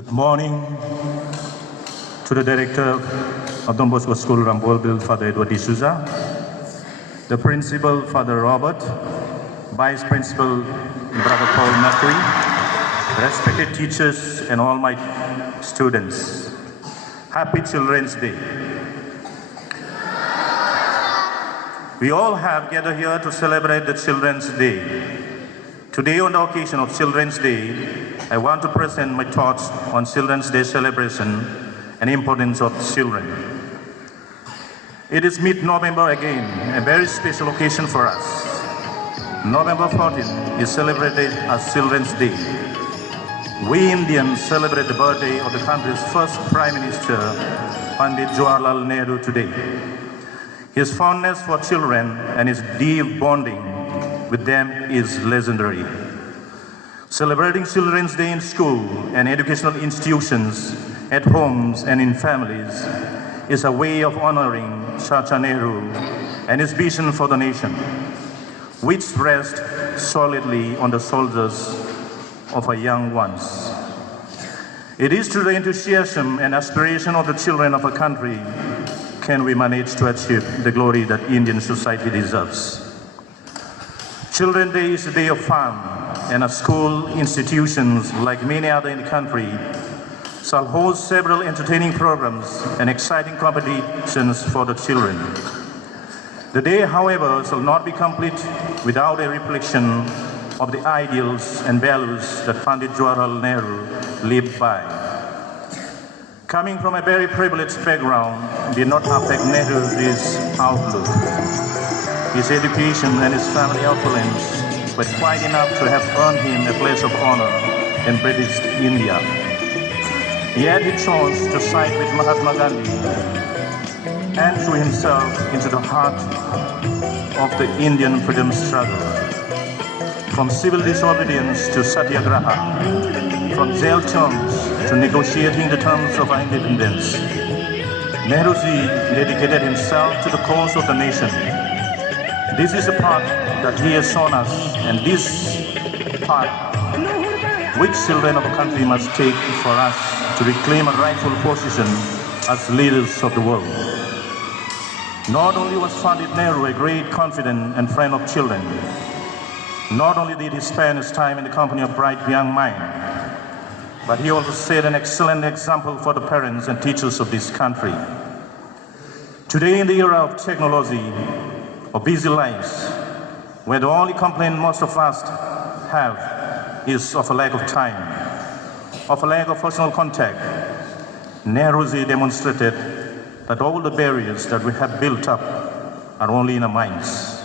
Good morning to the Director of Don Bosco School, Rambolbil, Father Edward D'Souza, the Principal, Father Robert, Vice Principal, Brother Paul Mercury, respected teachers and all my students. Happy Children's Day. We all have gathered here to celebrate the Children's Day. Today, on the occasion of Children's Day, I want to present my thoughts on Children's Day celebration and importance of children. It is mid-November again, a very special occasion for us. November 14th is celebrated as Children's Day. We Indians celebrate the birthday of the country's first Prime Minister, Pandit Jawaharlal Nehru, today. His fondness for children and his deep bonding with them is legendary. Celebrating Children's Day in school and educational institutions, at homes and in families, is a way of honoring Chacha Nehru and his vision for the nation, which rests solidly on the shoulders of our young ones. It is through the enthusiasm and aspiration of the children of a country can we manage to achieve the glory that Indian society deserves. Children's Day is a day of fun, and our school institutions, like many other in the country, shall host several entertaining programs and exciting competitions for the children. The day, however, shall not be complete without a reflection of the ideals and values that Pandit Jawaharlal Nehru lived by. Coming from a very privileged background did not affect Nehru's outlook. His education and his family opulence were quite enough to have earned him a place of honor in British India. Yet he chose to side with Mahatma Gandhi and threw himself into the heart of the Indian freedom struggle. From civil disobedience to satyagraha, from jail terms to negotiating the terms of our independence, Nehruji dedicated himself to the cause of the nation. This is a path that he has shown us, and this path which children of a country must take for us to reclaim a rightful position as leaders of the world. Not only was Pandit Nehru a great confidant and friend of children, not only did he spend his time in the company of bright young minds, but he also set an excellent example for the parents and teachers of this country. Today, in the era of technology, of busy lives, where the only complaint most of us have is of a lack of time, of a lack of personal contact, Nehruji demonstrated that all the barriers that we have built up are only in our minds.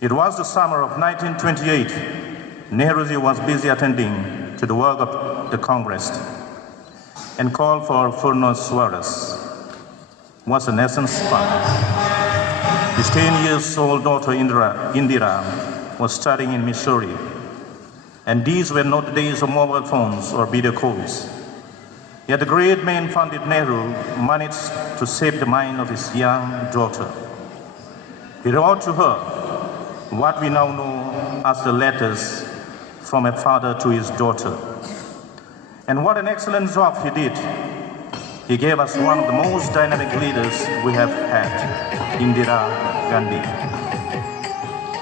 It was the summer of 1928. Nehruji was busy attending to the work of the Congress and called for Boro Sowali, was the nation's father. His 10-year-old daughter Indira was studying in Missouri, and these were not the days of mobile phones or video calls. Yet the great man Pandit Nehru managed to save the mind of his young daughter. He wrote to her what we now know as the letters from a father to his daughter. And what an excellent job he did. He gave us one of the most dynamic leaders we have had, Indira Gandhi.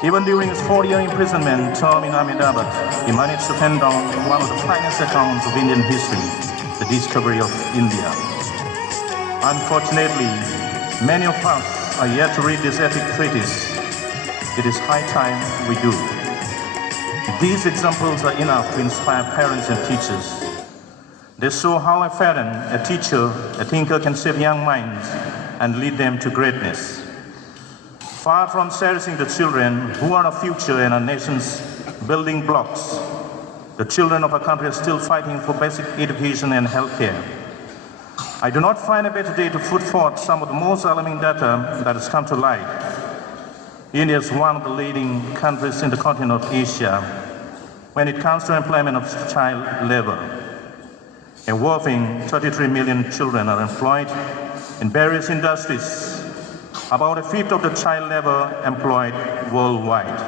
Even during his 4-year imprisonment term in Ahmedabad, he managed to pen down one of the finest accounts of Indian history, the discovery of India. Unfortunately, many of us are yet to read this epic treatise. It is high time we do. These examples are enough to inspire parents and teachers. They show how a parent, a teacher, a thinker can shape young minds and lead them to greatness. Far from cherishing the children who are our future and our nation's building blocks, the children of our country are still fighting for basic education and healthcare. I do not find a better day to put forth some of the most alarming data that has come to light. India is one of the leading countries in the continent of Asia when it comes to employment of child labor. A whopping 33 million children are employed in various industries, about a fifth of the child labor employed worldwide.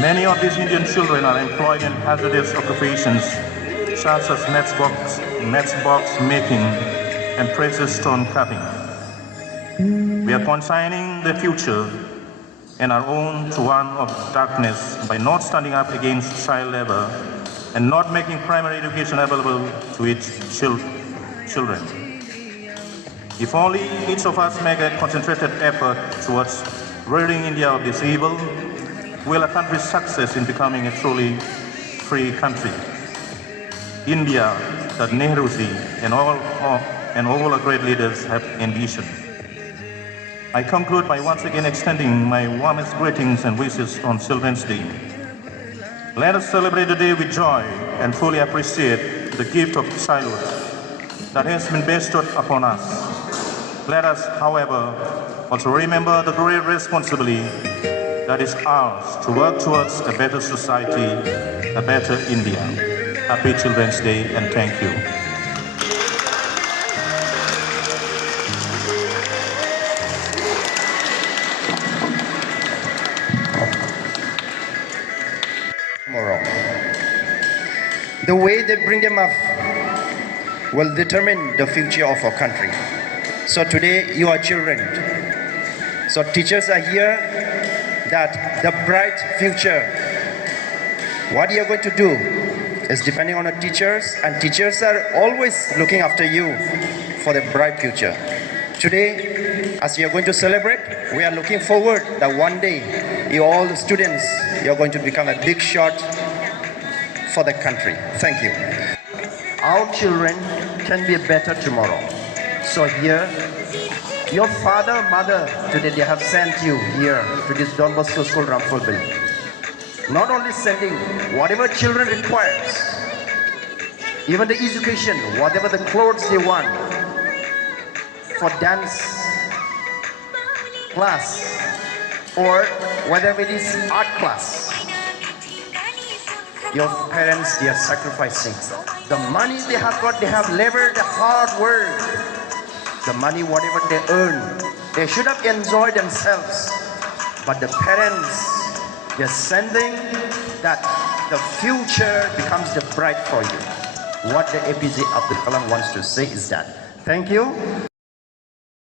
Many of these Indian children are employed in hazardous occupations such as matchbox making and precious stone cutting. We are consigning the future and our own to one of darkness by not standing up against child labor and not making primary education available to its children. If only each of us make a concentrated effort towards ridding India of this evil, will a country's success in becoming a truly free country. India that Nehruji and all our great leaders have envisioned. I conclude by once again extending my warmest greetings and wishes on Children's Day. Let us celebrate the day with joy and fully appreciate the gift of childhood that has been bestowed upon us. Let us, however, also remember the great responsibility that is ours to work towards a better society, a better India. Happy Children's Day and thank you. Tomorrow. The way they bring them up will determine the future of our country. So today you are children. So teachers are here that the bright future, what you are going to do is depending on the teachers, and teachers are always looking after you for the bright future. Today, as you are going to celebrate, we are looking forward that one day you all the students, you are going to become a big shot for the country. Thank you. Our children can be better tomorrow. So here, your father, mother, today they have sent you here to this Don Bosco School, Ramphurbil. Not only sending whatever children requires, even the education, whatever the clothes they want, for dance class, or whatever it is art class. Your parents, they are sacrificing. The money they have got, they have labored hard work. The money, whatever they earn, they should have enjoyed themselves. But the parents, they're sending that the future becomes the bright for you. What the APJ Abdul Kalam wants to say is that. Thank you.